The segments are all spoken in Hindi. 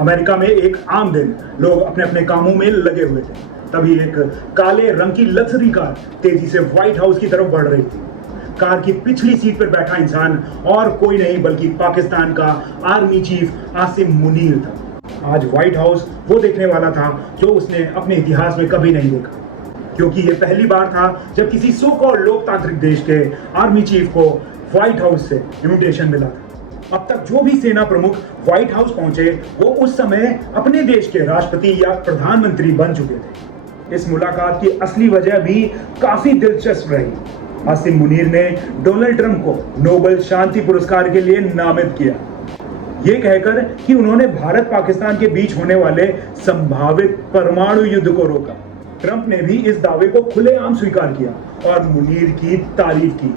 अमेरिका में एक आम दिन लोग अपने अपने कामों में लगे हुए थे। तभी एक काले रंग की लग्जरी कार तेजी से व्हाइट हाउस की तरफ बढ़ रही थी। कार की पिछली सीट पर बैठा इंसान और कोई नहीं बल्कि पाकिस्तान का आर्मी चीफ आसिम मुनीर था। आज व्हाइट हाउस वो देखने वाला था जो उसने अपने इतिहास में कभी नहीं देखा, क्योंकि ये पहली बार था जब किसी सो कॉल्ड लोकतांत्रिक देश के आर्मी चीफ को व्हाइट हाउस से इन्विटेशन मिला था। अब तक जो भी सेना प्रमुख व्हाइट हाउस पहुंचे वो उस समय अपने देश के राष्ट्रपति या प्रधानमंत्री बन चुके थे। इस मुलाकात की असली वजह भी काफी दिलचस्प रही। आसिम मुनीर ने डोनाल्ड ट्रंप को नोबेल शांति पुरस्कार के लिए नामित किया, ये कहकर कि उन्होंने भारत पाकिस्तान के बीच होने वाले संभावित परमाणु युद्ध को रोका। ट्रंप ने भी इस दावे को खुलेआम स्वीकार किया और मुनीर की तारीफ की।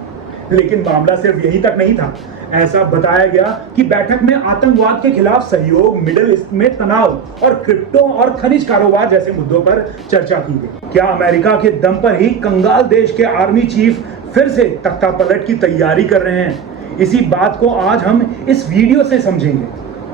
लेकिन मामला सिर्फ यही तक नहीं था। ऐसा बताया गया कि बैठक में आतंकवाद के खिलाफ सहयोग, मिडिल ईस्ट में तनाव और क्रिप्टो और खनिज कारोबार जैसे मुद्दों पर चर्चा की गई। क्या अमेरिका के दम पर ही कंगाल देश के आर्मी चीफ फिर से तख्ता पलट की तैयारी कर रहे हैं? इसी बात को आज हम इस वीडियो से समझेंगे।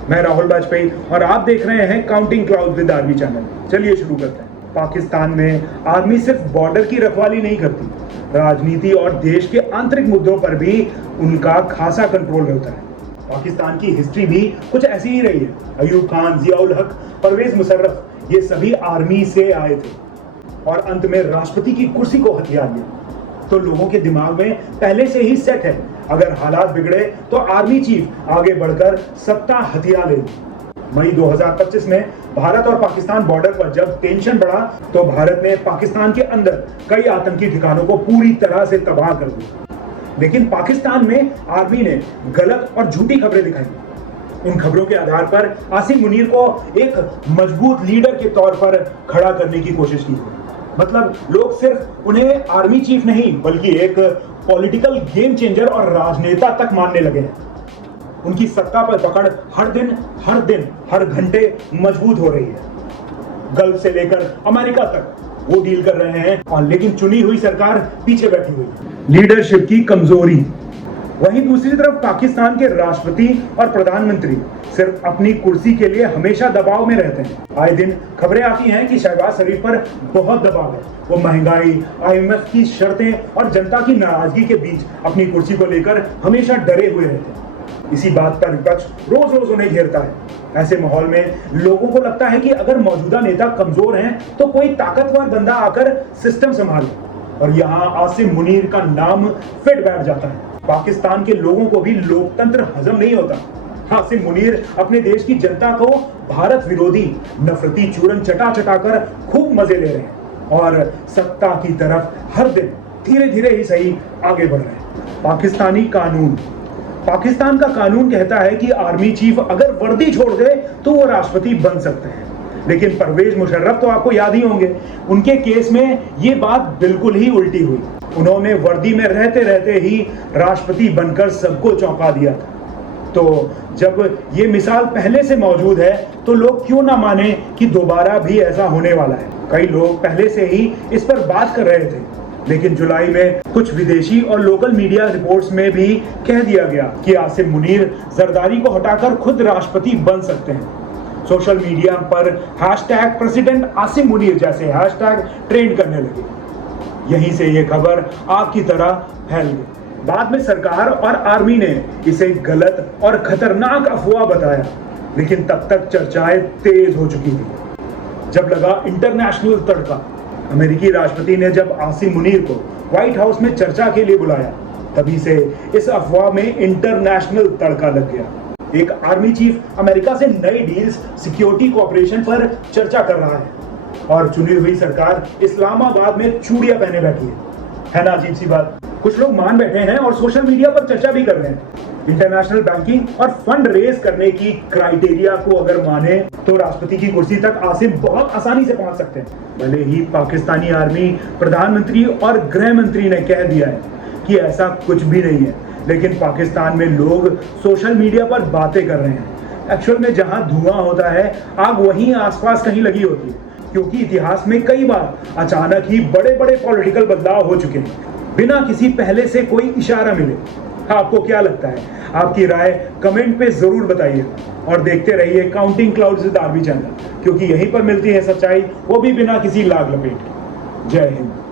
मैं राहुल वाजपेयी और आप देख रहे हैं counting cloud with army channel. चलिए शुरू करते हैं। पाकिस्तान में आर्मी सिर्फ बॉर्डर की रखवाली नहीं करती, राजनीति और देश के आंतरिक मुद्दों पर भी उनका खासा कंट्रोल होता है। पाकिस्तान की हिस्ट्री भी कुछ ऐसी ही रही है। अयूब खान, जियाउल हक, परवेज मुशर्रफ, ये सभी आर्मी से आए थे और अंत में राष्ट्रपति की कुर्सी को हथिया लिया। तो लोगों के दिमाग में पहले से ही सेट है, अगर हालात बिगड़े तो आर्मी चीफ आगे बढ़कर सत्ता हथिया लेगी। मई 2025 में भारत और पाकिस्तान बॉर्डर पर जब टेंशन बढ़ा तो भारत ने पाकिस्तान के अंदर कई आतंकी ठिकानों को पूरी तरह से तबाह कर दिया। लेकिन पाकिस्तान में आर्मी ने गलत और झूठी खबरें दिखाई। उन खबरों के आधार पर आसिम मुनीर को एक मजबूत लीडर के तौर पर खड़ा करने की कोशिश की। मतलब लोग सिर्फ उन्हें आर्मी चीफ नहीं बल्कि एक पॉलिटिकल गेम चेंजर और राजनेता तक मानने लगे हैं। उनकी सत्ता पर पकड़ हर दिन हर घंटे मजबूत हो रही है। गल्फ से लेकर अमेरिका तक वो डील कर रहे हैं और लेकिन चुनी हुई सरकार पीछे बैठी हुई है। लीडरशिप की कमजोरी। वहीं दूसरी तरफ पाकिस्तान के राष्ट्रपति और प्रधानमंत्री सिर्फ अपनी कुर्सी के लिए हमेशा दबाव में रहते हैं। आए दिन खबरें आती हैं कि शहबाज शरीफ पर बहुत दबाव है। वो महंगाई, IMF की शर्तें और जनता की नाराजगी के बीच अपनी कुर्सी को लेकर हमेशा डरे हुए रहते हैं। इसी बात पर विपक्ष रोज रोज उन्हें घेरता है। ऐसे माहौल में लोगों को लगता है कि अगर मौजूदा नेता कमजोर हैं तो कोई ताकतवर बंदा आकर सिस्टम संभाले, और यहाँ आसिम मुनीर का नाम फिट बैठ जाता है। पाकिस्तान के लोगों को भी लोकतंत्र हजम नहीं होता। आसिम मुनीर अपने देश की जनता को भारत विरोधी नफरती चूरन चटा चटा कर खूब मजे ले रहे हैं और सत्ता की तरफ हर दिन धीरे धीरे ही सही आगे बढ़ रहे हैं। पाकिस्तानी कानून। पाकिस्तान का कानून कहता है कि आर्मी चीफ अगर वर्दी छोड़ दे तो वो राष्ट्रपति बन सकते हैं। लेकिन परवेज मुशर्रफ तो आपको याद ही होंगे, उनके केस में ये बात बिल्कुल ही उल्टी हुई। उन्होंने वर्दी में रहते रहते ही राष्ट्रपति बनकर सबको चौंका दिया था। तो जब ये मिसाल पहले से मौजूद है तो लोग क्यों ना माने कि दोबारा भी ऐसा होने वाला है। कई लोग पहले से ही इस पर बात कर रहे थे, लेकिन जुलाई में कुछ विदेशी और लोकल मीडिया रिपोर्ट्स में भी कह दिया गया कि आसिम मुनीर जरदारी को हटाकर खुद राष्ट्रपति बन सकते हैं। सोशल मीडिया पर हैशटैग प्रेसिडेंट आसिम मुनीर जैसे हैशटैग ट्रेंड करने लगे। यहीं से ये खबर आग की तरह फैल गई। बाद में सरकार और आर्मी ने इसे गलत और खतरनाक अफवाह बताया, लेकिन तब तक चर्चाएं तेज हो चुकी थी। जब लगा इंटरनेशनल तड़का, अमेरिकी राष्ट्रपति ने जब आसिम मुनीर को व्हाइट हाउस में चर्चा के लिए बुलाया, तभी से इस अफवाह में इंटरनेशनल तड़का लग गया। एक आर्मी चीफ अमेरिका से नई डील्स, सिक्योरिटी कोऑपरेशन पर चर्चा कर रहा है और चुनी हुई सरकार इस्लामाबाद में चूड़ियां पहने बैठी है ना अजीब सी बात। कुछ लोग मान बैठे हैं और सोशल मीडिया पर चर्चा भी कर रहे हैं। इंटरनेशनल बैंकिंग और फंड रेज करने की क्राइटेरिया को अगर माने तो राष्ट्रपति की कुर्सी तक आसिम बहुत आसानी से पहुंच सकते हैं। भले ही पाकिस्तानी आर्मी, प्रधानमंत्री और गृह मंत्री ने कह दिया है कि ऐसा कुछ भी नहीं है, लेकिन पाकिस्तान में लोग सोशल मीडिया पर बातें कर रहे हैं। एक्चुअल में जहां धुआं होता है आग वहीं आसपास कहीं लगी होती है, क्योंकि इतिहास में कई बार अचानक ही बड़े बड़े पॉलिटिकल बदलाव हो चुके हैं बिना किसी पहले से कोई इशारा मिले। आपको क्या लगता है? आपकी राय कमेंट पे जरूर बताइए और देखते रहिए counting clouds with RB channel, क्योंकि यहीं पर मिलती है सच्चाई, वो भी बिना किसी लाग लपेट के। जय हिंद।